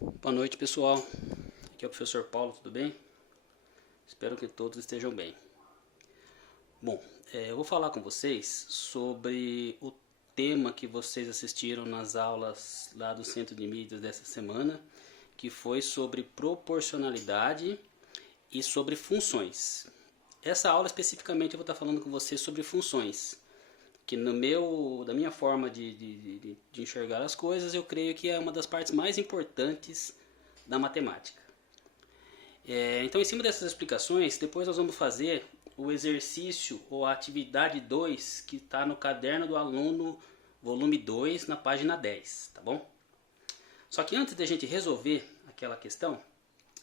Boa noite, pessoal. Aqui é o professor Paulo, tudo bem? Espero que todos estejam bem. Bom, eu vou falar com vocês sobre o tema que vocês assistiram nas aulas lá do Centro de Mídias dessa semana, que foi sobre proporcionalidade e sobre funções. Essa aula especificamente eu vou estar falando com vocês sobre funções, que da minha forma de enxergar as coisas, eu creio que é uma das partes mais importantes da matemática. Então, em cima dessas explicações, depois nós vamos fazer o exercício ou a atividade 2 que está no caderno do aluno, volume 2, na página 10, tá bom? Só que antes de a gente resolver aquela questão,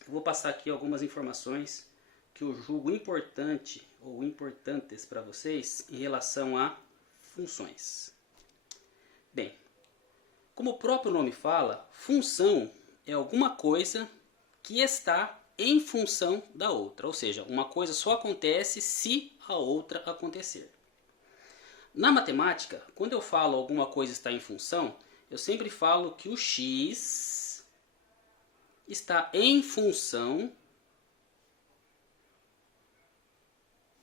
eu vou passar aqui algumas informações que eu julgo importante ou importantes para vocês em relação a funções. Bem, como o próprio nome fala, função é alguma coisa que está em função da outra, ou seja, uma coisa só acontece se a outra acontecer. Na matemática, quando eu falo alguma coisa está em função, eu sempre falo que o x está em função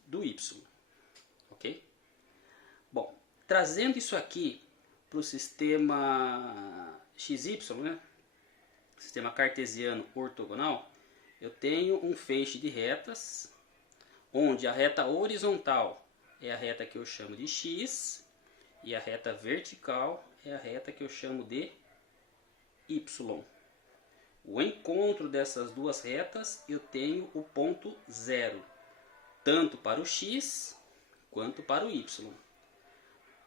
do y, ok? Bom, trazendo isso aqui para o sistema XY, né? Sistema cartesiano ortogonal, eu tenho um feixe de retas, onde a reta horizontal é a reta que eu chamo de x, e a reta vertical é a reta que eu chamo de y. O encontro dessas duas retas, eu tenho o ponto zero, tanto para o x quanto para o y.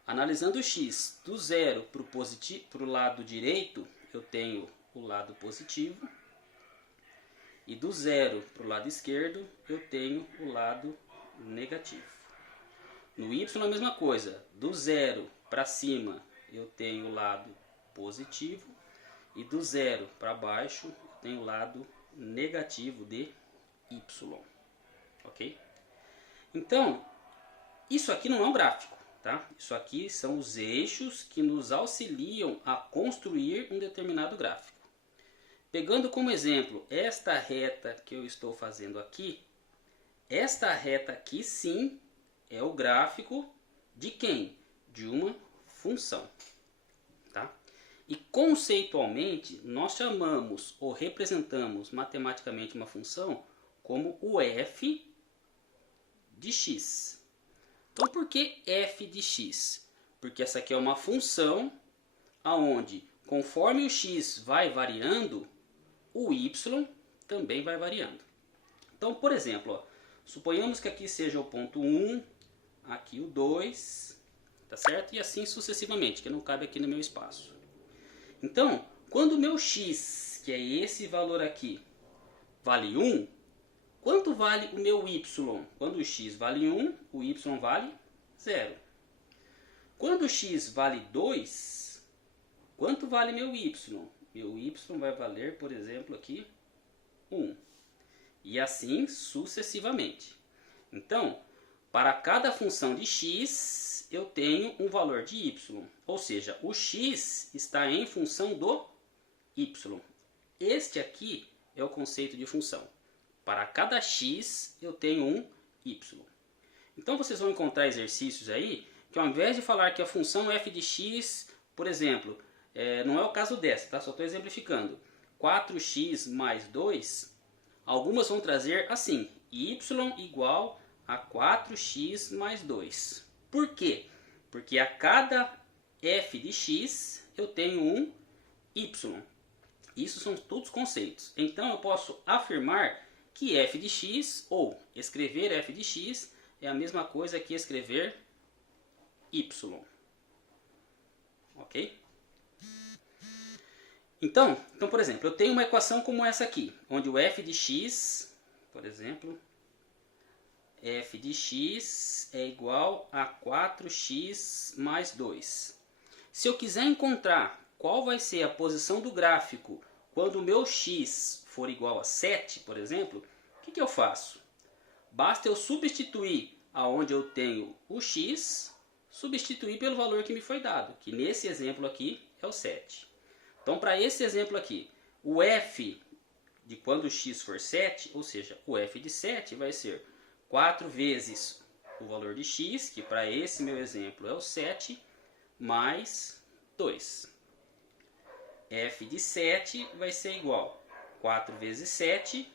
Analisando o x do zero para o lado direito, eu tenho o lado positivo, e do zero para o lado esquerdo, eu tenho o lado negativo. No y a mesma coisa, do zero para cima, eu tenho o lado positivo, e do zero para baixo, eu tenho o lado negativo de y. Ok? Então, isso aqui não é um gráfico. Tá? Isso aqui são os eixos que nos auxiliam a construir um determinado gráfico. Pegando como exemplo esta reta que eu estou fazendo aqui, esta reta aqui sim é o gráfico de quem? De uma função. Tá? E conceitualmente nós chamamos ou representamos matematicamente uma função como o f de x. Então, por que f de x? Porque essa aqui é uma função onde, conforme o x vai variando, o y também vai variando. Então, por exemplo, ó, suponhamos que aqui seja o ponto 1, aqui o 2, tá certo? E assim sucessivamente, que não cabe aqui no meu espaço. Então, quando o meu x, que é esse valor aqui, vale 1, quanto vale o meu y? Quando o x vale 1, o y vale 0. Quando o x vale 2, quanto vale meu y? Meu y vai valer, por exemplo, aqui 1. E assim sucessivamente. Então, para cada função de x, eu tenho um valor de y. Ou seja, o x está em função do y. Este aqui é o conceito de função. Para cada x, eu tenho um y. Então, vocês vão encontrar exercícios aí que, ao invés de falar que a função f de x, por exemplo, não é o caso dessa, tá? Só estou exemplificando. 4x mais 2, algumas vão trazer assim, y igual a 4x mais 2. Por quê? Porque a cada f de x, eu tenho um y. Isso são todos conceitos. Então, eu posso afirmar que f de x, ou escrever f de x, é a mesma coisa que escrever y. Ok? Então, por exemplo, eu tenho uma equação como essa aqui, onde o f de x, por exemplo, f de x é igual a 4x mais 2. Se eu quiser encontrar qual vai ser a posição do gráfico quando o meu x for igual a 7, por exemplo, o que eu faço? Basta eu substituir aonde eu tenho o x, substituir pelo valor que me foi dado, que nesse exemplo aqui é o 7. Então, para esse exemplo aqui, O f de quando x for 7, ou seja, o f de 7 vai ser 4 vezes o valor de x, que para esse meu exemplo é o 7, mais 2. F de 7 vai ser igual a 4 vezes 7,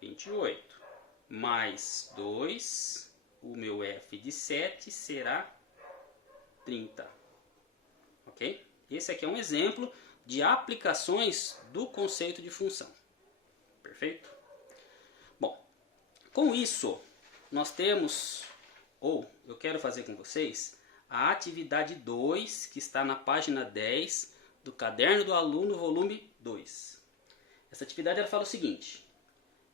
28, mais 2, o meu f de 7 será 30. Ok? Esse aqui é um exemplo de aplicações do conceito de função. Perfeito? Bom, com isso, nós temos, ou eu quero fazer com vocês, a atividade 2, que está na página 10 do Caderno do Aluno, volume 2. Essa atividade ela fala o seguinte,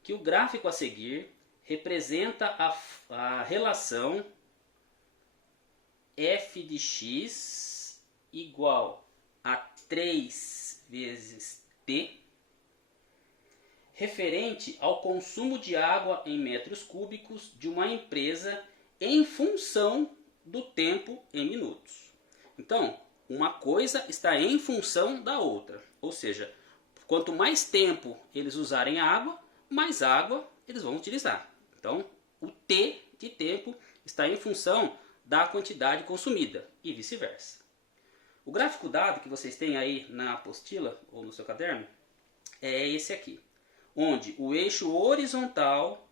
que o gráfico a seguir representa a relação f de x igual a 3 vezes t, referente ao consumo de água em metros cúbicos de uma empresa em função do tempo em minutos. Então, uma coisa está em função da outra. Ou seja, quanto mais tempo eles usarem água, mais água eles vão utilizar. Então, o t de tempo está em função da quantidade consumida e vice-versa. O gráfico dado que vocês têm aí na apostila ou no seu caderno é esse aqui, onde o eixo horizontal,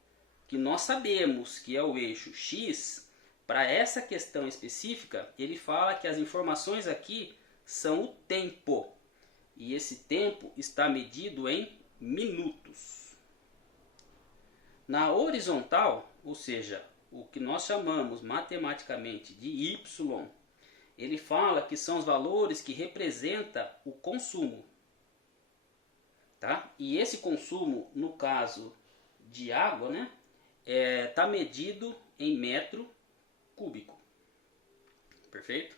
que nós sabemos que é o eixo x, para essa questão específica, ele fala que as informações aqui são o tempo. E esse tempo está medido em minutos. Na horizontal, ou seja, o que nós chamamos matematicamente de y, ele fala que são os valores que representam o consumo. Tá? E esse consumo, no caso de água, né, está medido em metro cúbico. Perfeito?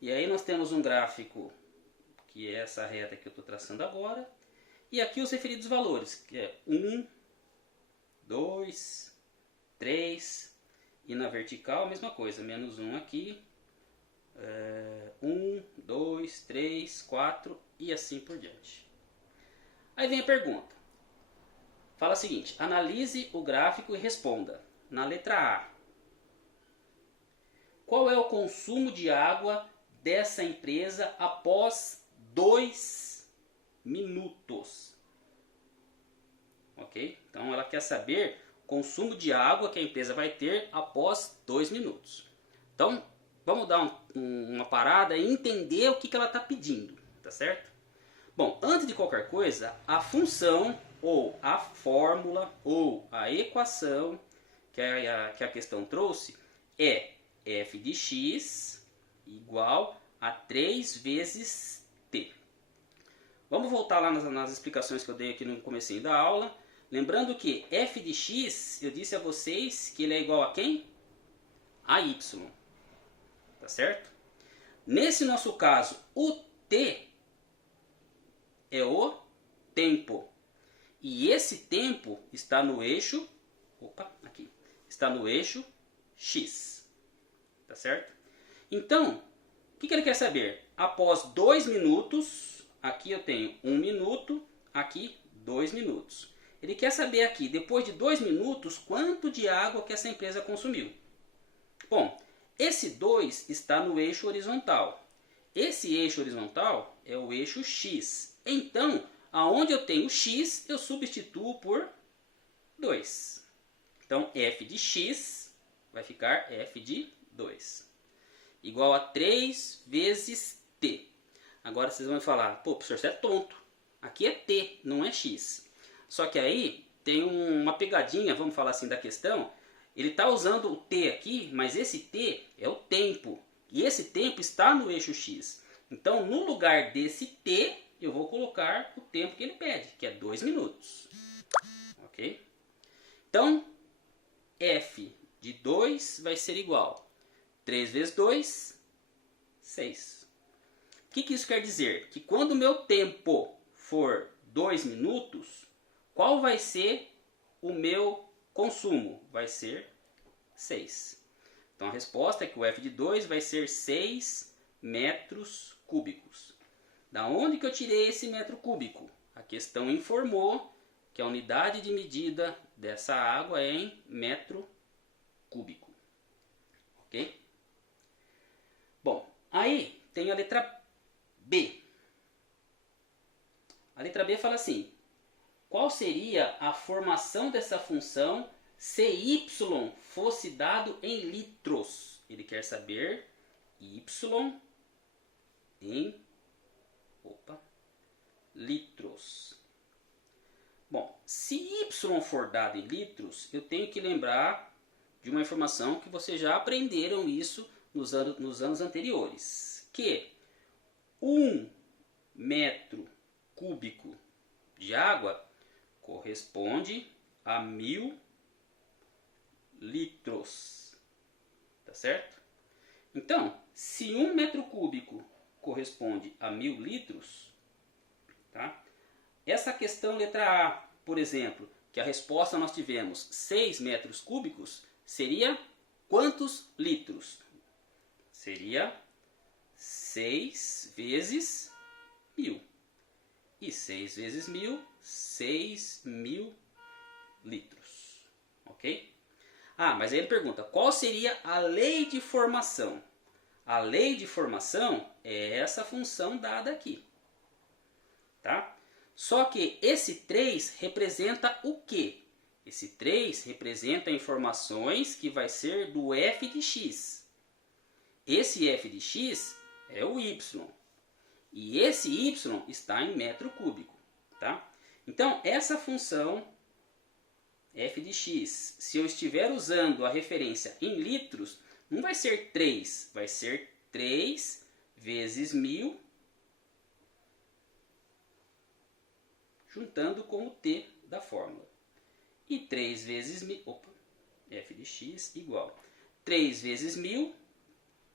E aí nós temos um gráfico, que é essa reta que eu estou traçando agora, e aqui os referidos valores, que é 1, 2, 3, e na vertical a mesma coisa, menos 1 aqui, 1, 2, 3, 4 e assim por diante. Aí vem a pergunta. Fala o seguinte, analise o gráfico e responda. Na letra A, qual é o consumo de água dessa empresa após 2 minutos? Ok? Então ela quer saber o consumo de água que a empresa vai ter após 2 minutos. Então, vamos dar uma parada e entender o que ela está pedindo, tá certo? Bom, antes de qualquer coisa, a função, ou a fórmula, ou a equação que a questão trouxe é f de x igual a 3 vezes t. Vamos voltar lá nas explicações que eu dei aqui no comecinho da aula. Lembrando que f de x, eu disse a vocês que ele é igual a quem? A y. Tá certo? Nesse nosso caso, o t é o tempo. E esse tempo está no eixo, aqui, está no eixo x. Tá certo? Então, o que ele quer saber? Após 2 minutos, aqui eu tenho 1 minuto, aqui 2 minutos. Ele quer saber aqui, depois de 2 minutos, quanto de água que essa empresa consumiu. Bom, esse 2 está no eixo horizontal. Esse eixo horizontal é o eixo x. Então, aonde eu tenho x, eu substituo por 2. Então, f de x vai ficar f de 2. Igual a 3 vezes t. Agora vocês vão falar, pô, professor, você é tonto. Aqui é t, não é x. Só que aí tem uma pegadinha, vamos falar assim, da questão. Ele está usando o t aqui, mas esse t é o tempo. E esse tempo está no eixo x. Então, no lugar desse t, eu vou colocar o tempo que ele pede, que é 2 minutos. Ok? Então, f de 2 vai ser igual a 3 vezes 2, 6. O que isso quer dizer? Que quando o meu tempo for 2 minutos, qual vai ser o meu consumo? Vai ser 6. Então a resposta é que o f de 2 vai ser 6 metros cúbicos. Da onde que eu tirei esse metro cúbico? questão informou que a unidade de medida dessa água é em metro cúbico. Ok? Bom, aí tem a letra B. A letra B fala assim: qual seria a formação dessa função se y fosse dado em litros? Ele quer saber y em litros. Bom, se y for dado em litros, eu tenho que lembrar de uma informação que vocês já aprenderam isso nos anos anteriores, que 1 metro cúbico de água corresponde a 1000 litros. Tá certo? Então, se 1 metro cúbico corresponde a 1000 litros, tá? Essa questão letra A, por exemplo, que a resposta nós tivemos 6 metros cúbicos, seria quantos litros? Seria 6 vezes 1000. E 6 vezes 1000, 6.000 litros. Ok? Ah, mas aí ele pergunta, qual seria a lei de formação? A lei de formação é essa função dada aqui. Tá? Só que esse 3 representa o quê? Esse 3 representa informações que vai ser do f de x. Esse f de x é o y. E esse y está em metro cúbico. Tá? Então, essa função f de x, se eu estiver usando a referência em litros, não vai ser 3, vai ser 3 vezes 1000, juntando com o t da fórmula. E 3 vezes 1000, f de x igual 3 vezes 1000,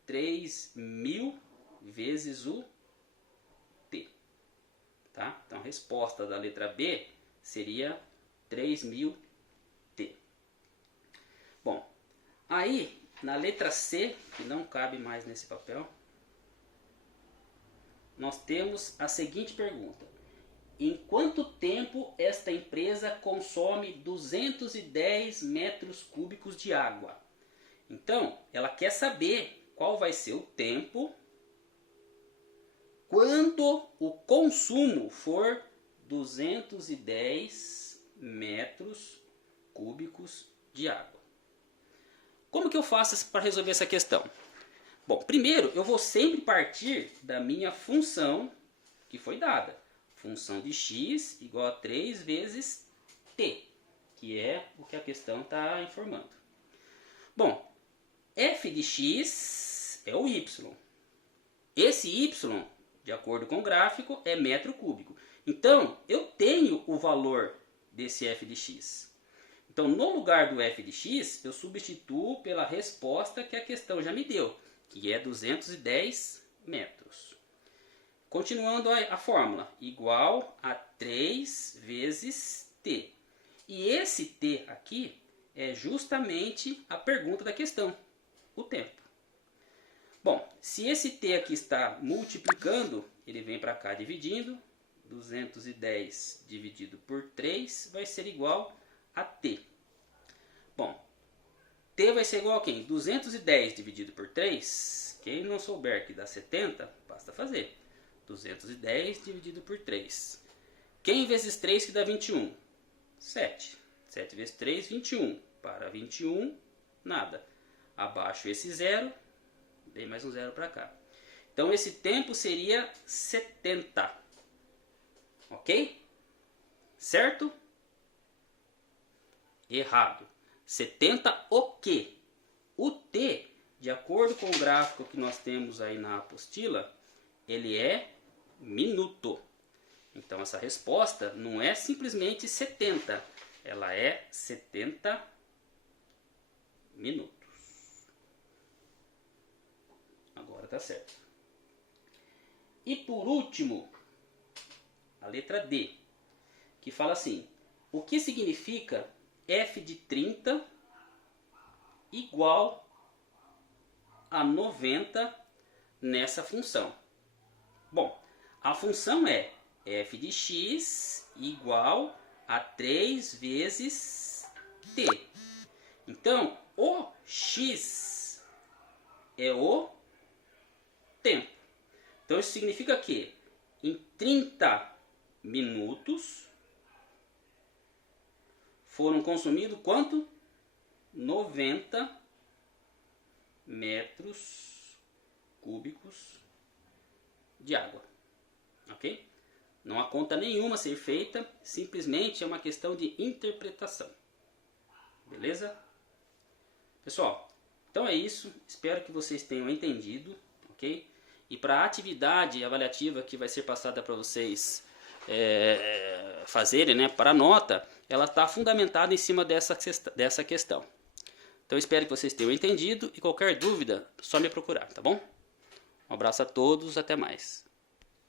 3000 vezes o t. Tá? Então a resposta da letra B seria 3000 t. Bom, aí na letra C, que não cabe mais nesse papel, nós temos a seguinte pergunta: em quanto tempo esta empresa consome 210 metros cúbicos de água? Então, ela quer saber qual vai ser o tempo quando o consumo for 210 metros cúbicos de água. Como que eu faço para resolver essa questão? Bom, primeiro eu vou sempre partir da minha função que foi dada. Função de x igual a 3 vezes t, que é o que a questão está informando. Bom, f de x é o y. Esse y, de acordo com o gráfico, é metro cúbico. Então, eu tenho o valor desse f de x. Então, no lugar do f de x, eu substituo pela resposta que a questão já me deu, que é 210 metros. Continuando a fórmula, igual a 3 vezes t. E esse t aqui é justamente a pergunta da questão, o tempo. Bom, se esse t aqui está multiplicando, ele vem para cá dividindo. 210 dividido por 3 vai ser igual a t. Bom, t vai ser igual a quem? 210 dividido por 3. Quem não souber que dá 70, basta fazer. 210 dividido por 3. Quem vezes 3 que dá 21? 7. 7 vezes 3, 21. Para 21, nada. Abaixo esse zero, dei mais um zero para cá. Então esse tempo seria 70. Ok? Certo? Errado. 70 o quê? O t, de acordo com o gráfico que nós temos aí na apostila, ele é minuto. Então essa resposta não é simplesmente 70, ela é 70 minutos. Agora tá certo. E por último, a letra D, que fala assim: o que significa f de 30 igual a 90 nessa função? Bom, a função é f de x igual a 3 vezes t. Então, o x é o tempo. Então, isso significa que em 30 minutos foram consumidos quanto? 90 metros cúbicos de água. Ok? Não há conta nenhuma a ser feita, simplesmente é uma questão de interpretação. Beleza? Pessoal, então é isso. Espero que vocês tenham entendido, ok? E para a atividade avaliativa que vai ser passada para vocês fazerem, né, para a nota, ela está fundamentada em cima dessa questão. Então espero que vocês tenham entendido e qualquer dúvida, só me procurar, tá bom? Um abraço a todos, até mais.